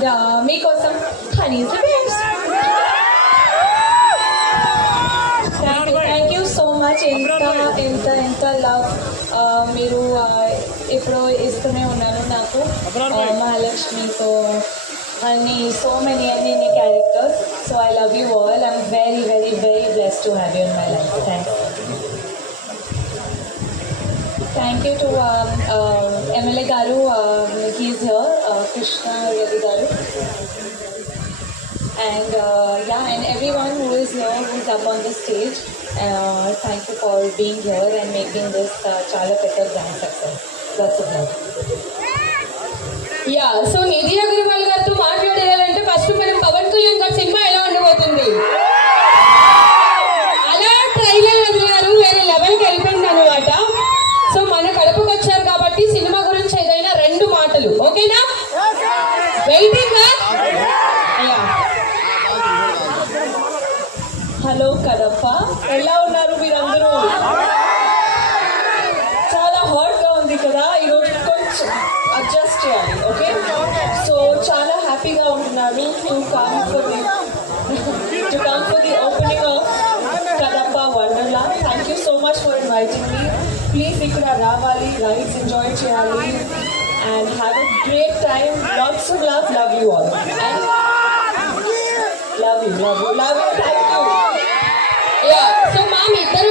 అండ్ మీకోసం Honey's reviews. Thank you so much. ఎంత లవ్ మీరు ఇప్పుడు ఇస్తూనే ఉన్నారు నాకు. మహాలక్ష్మితో అన్ని so many characters. So I love you all. I'm very very very blessed to have you in my life. Thank you to MLA గారు. హీఈస్ హియర్, కృష్ణ రెడ్డి గారు. And and everyone who is here, who's up on the stage, thank you for being here and making this Chala Petter grand success. Lots of love. So Nidhi Agarwal గారితో మాట్లాడేయాలంటే ఫస్ట్ మనం పవన్ కళ్యాణ్ గారి సినిమా ఎలా ఉండబోతుంది అలా ట్రైలర్ వదిలినారు, వేరే లెవెల్కి వెళ్ళిపోయింది అనమాట. సో మన కడపకు వచ్చారు కాబట్టి సినిమా గురించి ఏదైనా 2 మాటలు, ఓకేనా? వెయిటింగ్. హలో కడప, ఎలా ఉన్నారు మీరందరూ? చాలా హాట్గా ఉంది కదా ఈరోజు, కొంచెం అడ్జస్ట్ చేయాలి. ఓకే, సో చాలా హ్యాపీగా ఉంటున్నాను to come for the opening of Kadapa wonderland. Thank you so much for inviting మీ. ప్లీజ్ ఇక్కడ రావాలి, రైడ్స్ ఎంజాయ్ చేయాలి and have a great time. Lots of love. Love you all and love you. Thank you. So మా ఇద్దరు